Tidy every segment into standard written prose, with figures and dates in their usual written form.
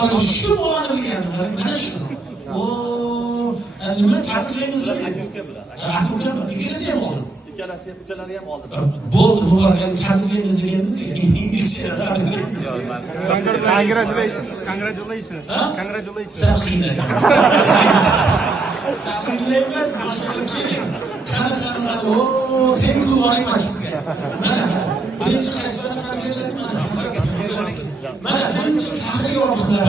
bolalarga shu bolani bilgandim, mana shu. Nima tabriklaymiz dedi. Aka bilan ikkalasi ham oldi. Ukalari ham oldi. Bo'ldi, muborak, tabriklaymiz deganmidi? Inglizcha. Congratulations. Tabriklaymiz, mashallah keling. Qani, thank you very much sizga. Mana birinchi qaysilar beriladi, mana birinchi faxriy yorliqlar.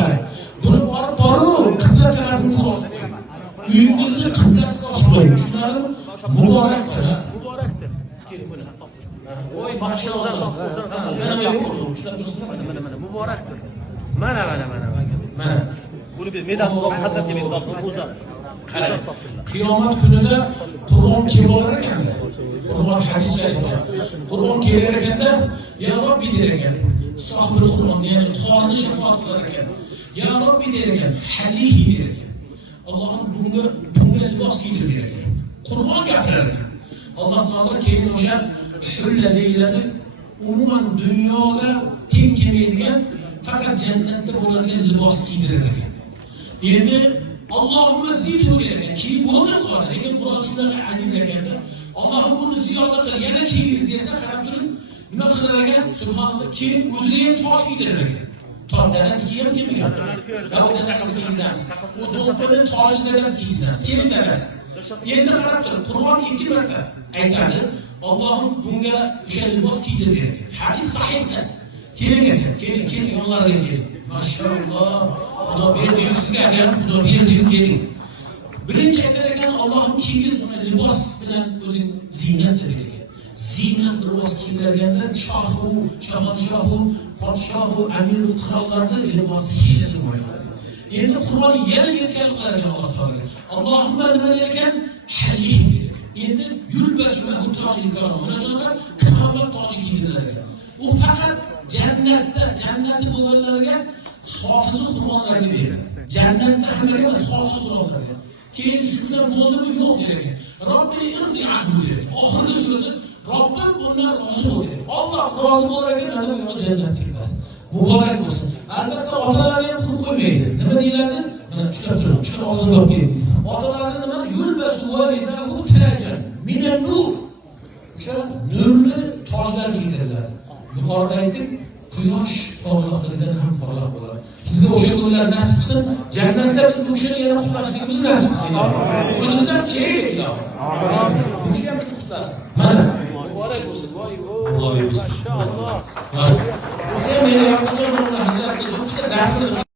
Buni borib qibla tarafini solib. Uyingizni qiblasiga osib qo'ying. Tushunarlimi? Muborakdir. Keling buni. Voy, mashallah. Mana Muborakdir. Mana. Buni medal hazratga medal o'zimiz. Qiyomat kunida Qur'on kelar ekanda. Qur'on hadis sharifda. Qur'on kelar ekanda, ya Robbi der ekan. Sohibul Qur'on ya'ni qorni shafoat qilar ekan. Ya Robbi der ekan, halihi der ekan. Allohim bunga libos kiydirib ber ekan. Qur'on gapirar ekan. Alloh taolo keyin o'sha hulla deyiladi. Umuman dunyoga teng kelmaydigan, faqat jannatda bo'ladigan libos kiydirar ekan. Endi Allohimma zidhu der ekan. Keyin bo'ldi qora, lekin Qur'on shunaqa aziz ekanda. Allohim buni ziyoda qil, yana kiyingiz desa qarab turing. Nima qilar ekan? Subhanalloh, keyin o'ziga ham toj kiydirar ekan. Toj dadasi kiyib kelmagan. Davomda taqasi kiygizamiz. U do'ppini toji dadasi kiygizamiz. Keling dadasi. Endi qarab turing, Qur'on ikki marta aytadi. Allohim bunga o'sha libos kiydirib beradi. Hadis sahihda. Keling ekan, keling yonlariga keling. Mashallah. Xudo berdi-yu sizga ekan, Xudo berdi-yu keling. Birinchi aytar ekan, Allohim kiygiz uni libos bilan o'zing ziynat dedi ekan. Ziynat libos kiydirganda shohonshohu, podshohu, amiru qirollarning libosi hech bo'lmaydi. Endi Qur'on yana erkal qilar ekan Alloh taolaga. Allohimma nima der ekan? Halih der ekan. Endi yulbasu lahu tojil karom. Mana shunaqa karomat toji kiydirilar ekan. U faqat jannatni bo'lganlarga hofizi Qur'onlarga beriladi. Jannatda hamma emas, hofiz Qur'onlarga. Keyin shundan bo'ldimi yo'q der ekan. Robbi irdi anhu der ekan. Oxirgi so'zi Robbim bundan rozi bo'ldi. Alloh rozi bo'lar ekan, ana bu jannatga kiradi. Muborak bo'lsin. Albatta otalarga ham qilib qo'ymaydi. Nima deyiladi? Mana ushlab turing, ushlab og'zini olib keling. Otalari nima? Yulbasu walidahu tajan minan nur. O'sha nurli tojlar kiydiriladi. Yuqorida aytdik, quyosh porloqligidan ham porloq bo'ladi. Sizga o'sha kunlar nasib qilsin, jannatda biz bu kishini yana qutlashligimiz nasib qilsin. O'zimiz ham keling ilohim. Amin. Bu kishi ham bizni qutlasin. Mana muborak bo'lsin. Voy, mashallah. O'zi meni yaqinjon bo'lgan hazratga o'psa, dasrini